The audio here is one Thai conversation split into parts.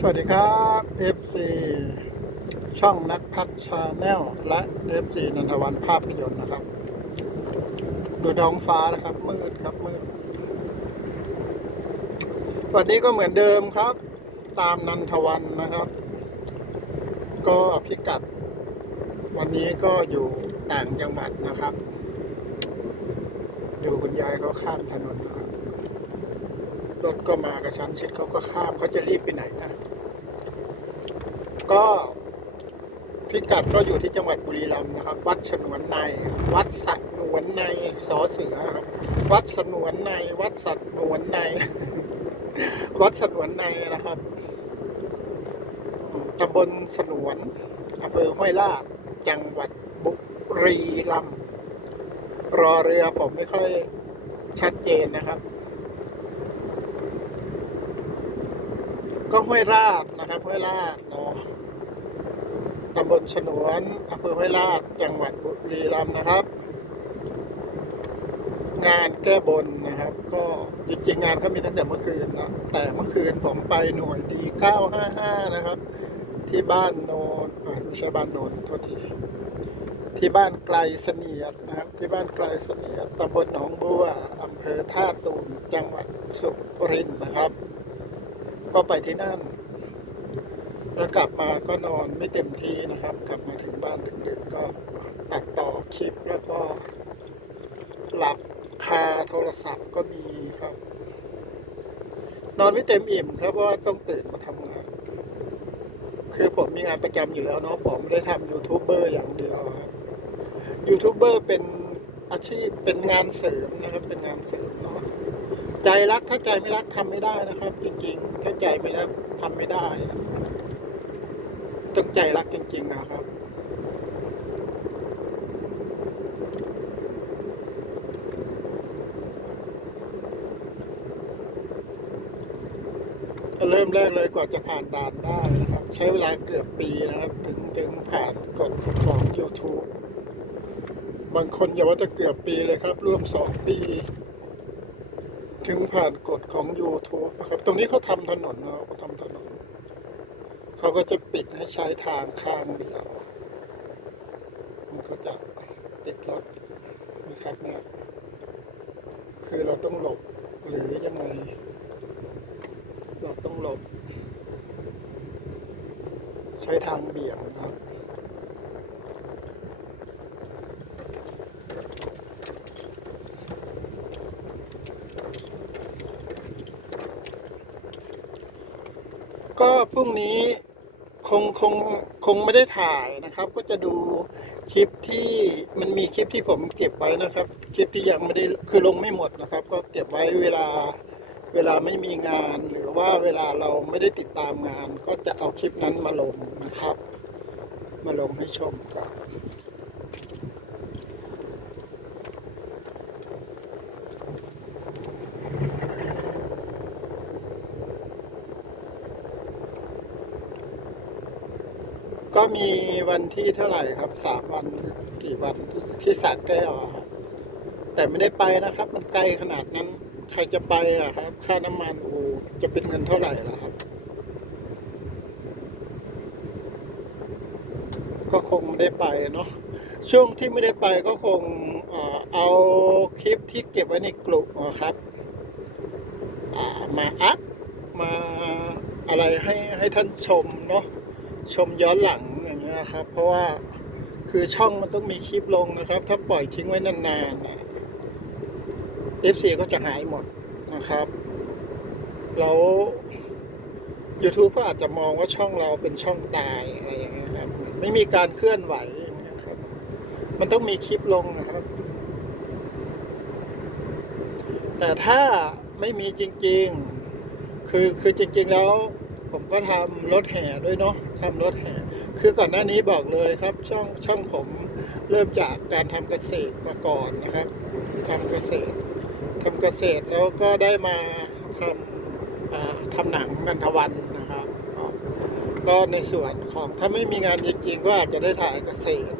สวัสดีครับ FC ช่องนักพัฒชาแนลและ FC นันทวันภาพยนตร์นะครับ ดูท้องฟ้านะครับ มืดครับมืดวันนี้ก็เหมือนเดิมครับ ตามนันทวันนะครับ ก็พิกัด วันนี้ก็อยู่ต่างจังหวัดนะครับ ดูคุณยายเขาข้ามถนนนะครับรถก็มากระชั้นชิดเขาก็ข้ามเขาจะรีบไปไหนนะ ก็พิกัดก็อยู่ที่จังหวัดบุรีรัมย์นะครับ วัดฉนวนใน วัดสนวนในสอเสือนะครับ วัดสนวนใน วัดสนวนใน วัดสนวนในนะครับตำบลสนวนอำเภอห้วยลาดจังหวัดบุรีรัมย์รอเรือผมไม่ค่อยชัดเจนนะครับ ก็ห้วยราดนะครับห้วยราดเนาะ ตำบลฉนวนอำเภอห้วยราดจังหวัดบุรีรัมย์นะครับ งานแก้บนนะครับ ก็จริงๆงานเขามีตั้งแต่เมื่อคืนนะแต่เมื่อคืนผมไปหน่วยดี 955 นะครับ ที่บ้านโนนไม่ใช่บ้านโนนโทษทีที่บ้านไกลเสนียดนะครับ ที่บ้านไกลเสนียดตำบลหนองบัวอำเภอท่าตูมจังหวัดสุรินทร์นะครับ ก็ไปที่นั่น แล้วกลับมาก็นอนไม่เต็มที่นะครับ กลับมาถึงบ้านดึกๆก็ตัดต่อคลิปแล้วก็ หลับคาโทรศัพท์ก็มีครับ นอนไม่เต็มอิ่มครับเพราะว่าต้องตื่นมาทำงาน คือผมมีงานประจำอยู่แล้วเนาะผมไม่ได้ทำยูทูบเบอร์อย่างเดียวครับยูทูบเบอร์เป็นอาชีพเป็นงานเสริมนะครับ เป็นงานเสริมเนาะใจรักถ้าใจไม่รักทำไม่ได้นะครับ จริงๆถ้าใจไม่รักทำไม่ได้ ต้องใจรักจริงๆนะครับ เริ่มแรกเลยกว่าจะผ่านด่านได้นะครับ ใช้เวลาเกือบปีนะครับ ถึงถึงผ่านกฎของ YouTube บางคนอย่าว่าจะเกือบปีเลยครับ ร่วมสองปี ถึงผ่านกฎของ YouTube นะครับ ตรงนี้เขาทำถนนเนาะเขาทำถนน เขาก็จะปิดให้ใช้ทางข้างเดียว มันก็จะติดรถนะครับเนี่ยคือเราต้องหลบหรือยังไง เราต้องหลบ ใช้ทางเบี่ยงนะครับก็พรุ่งนี้ คงคงคงไม่ได้ถ่ายนะครับ ก็จะดูคลิปที่มันมีคลิปที่ผมเก็บไว้นะครับ คลิปที่ยังไม่ได้คือลงไม่หมดนะครับ ก็เก็บไว้เวลาเวลาไม่มีงานหรือว่าเวลาเราไม่ได้ติดตามงาน ก็จะเอาคลิปนั้นมาลงนะครับ มาลงให้ชมกัน ก็มี วันที่เท่าไหร่ครับสามวันกี่วันที่สระแก้วอะครับแต่ไม่ได้ไปนะครับ มันไกลขนาดนั้น ใครจะไปอะครับ ค่าน้ำมันโอ้จะเป็นเงินเท่าไหร่ล่ะครับ ก็คงไม่ได้ไปเนาะช่วงที่ไม่ได้ไปก็คงเอาคลิปที่เก็บไว้ในกลุ่มอะครับมาอัพมาอะไรให้ให้ท่านชมเนาะชมย้อนหลัง อย่างเงี้ยครับ เพราะว่าคือช่องมันต้องมีคลิปลงนะครับ ถ้าปล่อยทิ้งไว้นานๆนะเอฟซีก็จะหายหมดนะครับ แล้ว YouTube ก็อาจจะมองว่าช่องเราเป็นช่องตายอะไรอย่างเงี้ยครับ ไม่มีการเคลื่อนไหวอย่างเงี้ยครับ มันต้องมีคลิปลงนะครับ แต่ถ้าไม่มีจริง ๆ คือคือจริง ๆ แล้ว ผมก็ทำรถแห่ด้วยเนาะทำรถแห่ คือก่อนหน้านี้บอกเลยครับ ช่องช่องผมเริ่มจากการทำเกษตรมาก่อนนะครับทำเกษตรทำเกษตรแล้วก็ได้มาทำาทำหนังนันทวันนะครับ ก็ในส่วนของถ้าไม่มีงานจริงๆก็อาจจะได้ถ่ายเกษตร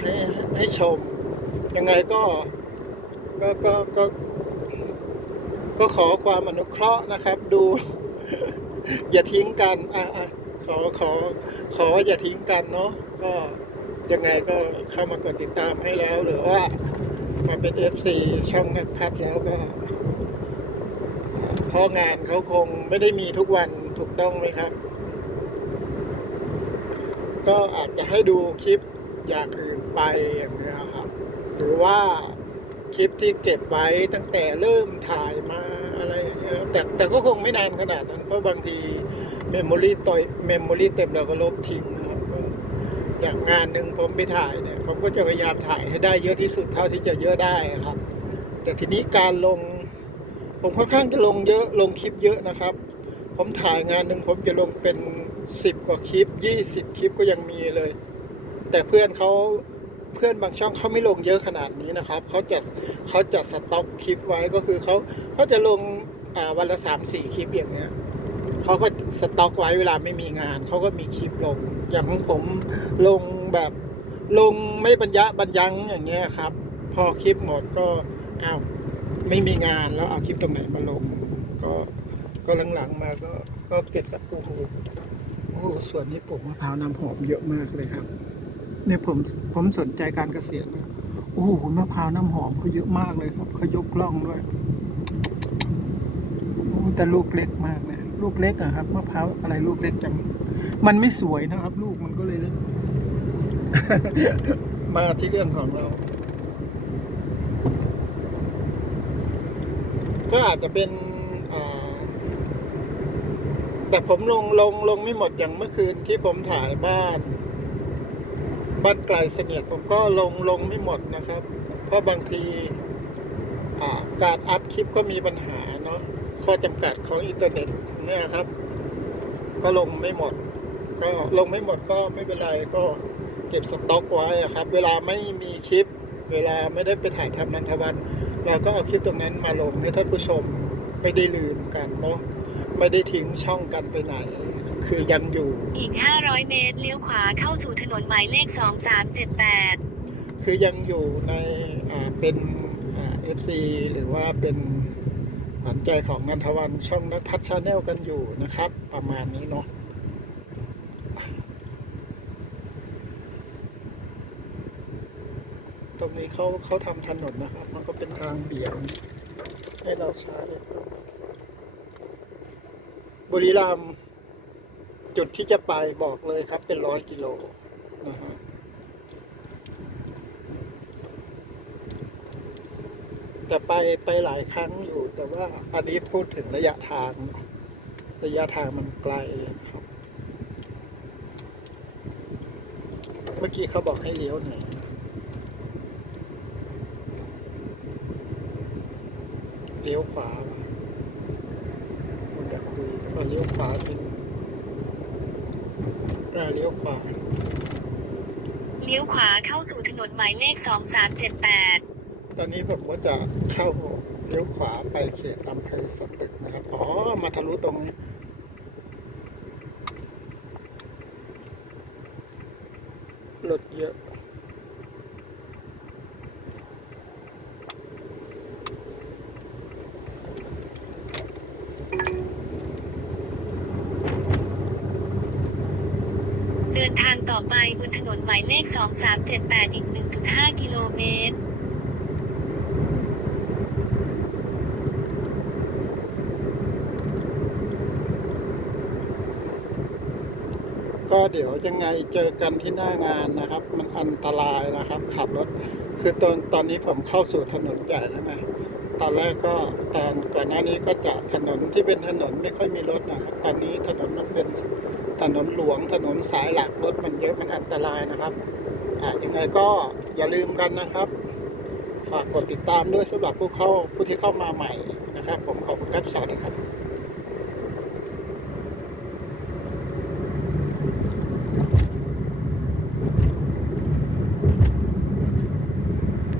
ให้ให้ชม ยังไงก็ก็ก็ก็ก็ขอความอนุเคราะห์นะครับ ดู อย่าทิ้งกันอะอะขอขอขออย่าทิ้งกันเนาะก็ยังไงก็เข้ามากดติดตามให้แล้ว หรือว่ามาเป็น FC ช่องนักพัดแล้วก็พราะงานเขาคงไม่ได้มีทุกวันถูกต้องไหมครับ ก็อาจจะให้ดูคลิปอย่างอื่นไปอย่างเงี้ยครับ หรือว่าคลิปที่เก็บไว้ตั้งแต่เริ่มถ่ายมา แต่แต่ก็คงไม่นานขนาดนั้น เพราะบางทีเมมโมรีต่อยเมมโมรีเต็มเราก็ลบทิ้งนะครับอย่างงานหนึ่งผมไปถ่ายเนี่ยผมก็จะพยายามถ่ายให้ได้เยอะที่สุดเท่าที่จะเยอะได้ครับ แต่ทีนี้การลง ผมค่อนข้างจะลงเยอะลงคลิปเยอะนะครับ ผมถ่ายงานหนึ่งผมจะลงเป็นสิบกว่าคลิปยี่สิบคลิปก็ยังมีเลย แต่เพื่อนเขาเพื่อนบางช่องเขาไม่ลงเยอะขนาดนี้นะครับเขาจะเขาจะสต็อกคลิปไว้ก็คือเขาเขาจะลง วันละสามสี่คลิปอย่างเงี้ยเขาก็สต็อกไว้เวลาไม่มีงาน เขาก็มีคลิปลง อย่างของผมลงแบบลงไม่บรรยะบรรยังอย่างเงี้ยครับ พอคลิปหมดก็อ้าวไม่มีงานแล้วเอาคลิปตรงไหนมาลง ก็ก็หลังๆมาก็ก็เก็บสักโอ้โหโอ้โหส่วนนี้ปลูกมะพร้าวน้ำหอมเยอะมากเลยครับ เนี่ยผมผมสนใจการเกษตรนะโอ้โหมะพร้าวน้ำหอมเขาเยอะมากเลยครับเขายกล่องด้วย แต่ลูกเล็กมากนะลูกเล็กอะครับมะพร้าวอะไรลูกเล็กจังมันไม่สวยนะครับ ลูกมันก็เลยเล็กมาที่เรื่องของเรา ก็อาจจะเป็นแต่ผมลงลงลงไม่หมดอย่างเมื่อคืนที่ผมถ่ายบ้าน บ้านไกลเสนียดผมก็ลงลงไม่หมดนะครับ เพราะบางทีการอัพคลิปก็มีปัญหาเนาะ ข้อจำกัดของอินเทอร์เน็ตเนี่ยครับ ก็ลงไม่หมด ก็ลงไม่หมดก็ไม่เป็นไรก็เก็บสต็อกไว้อะครับ เวลาไม่มีคลิป เวลาไม่ได้ไปถ่ายทำนันทวัน เราก็เอาคลิปตรงนั้นมาลงให้ท่านผู้ชมไม่ได้ลืมกันเนาะไม่ได้ทิ้งช่องกันไปไหน คือยังอยู่ อีก 500 เมตร เลี้ยวขวาเข้าสู่ถนนหมายเลข 2378 คือยังอยู่ในอ่าเป็นเอฟซีหรือว่าเป็นข วัญใจของนันทวันช่องนักพัฒชาแนลกันอยู่นะครับ ประมาณนี้เนาะตรงนี้เขาเขาทำถนนนะครับ มันก็เป็นทางเบี่ยงให้เราใช้ บุรีรัมย์จุดที่จะไปบอกเลยครับเป็นร้อยกิโลนะฮะ แต่ไปไปหลายครั้งอยู่ แต่ว่าอันนี้พูดถึงระยะทาง ระยะทางมันไกลครับ เมื่อกี้เขาบอกให้เลี้ยวไหนเลี้ยวขวาวมันจะคุยว่าเลี้ยวขวาจริงอ่าเลี้ยวขวา เลี้ยวขวาเข้าสู่ถนนหมายเลข2378 ตอนนี้ผมก็จะเข้าเลี้ยวขวาไปเขตอำเภอสตึกนะครับ อ๋อ มาทะลุตรงนี้ รถเยอะเดินทางต่อไปบนถนนหมายเลข 2378 อีก 1.5 กิโลเมตร ก็เดี๋ยวยังไงเจอกันที่หน้างานนะครับ มันอันตรายนะครับ ขับรถ คือตอนตอนนี้ผมเข้าสู่ถนนใหญ่แล้วไงตอนแรกก็ตอนก่อนหน้านี้ก็จะถนนที่เป็นถนนไม่ค่อยมีรถนะครับ ตอนนี้ถนนมันเป็นถนนหลวงถนนสายหลักรถมันเยอะมันอันตรายนะครับอ่ายังไงก็อย่าลืมกันนะครับ ฝากกดติดตามด้วยสำหรับผู้เข้าผู้ที่เข้ามาใหม่นะครับ ผมขอบคุณครับสวัสดีครับ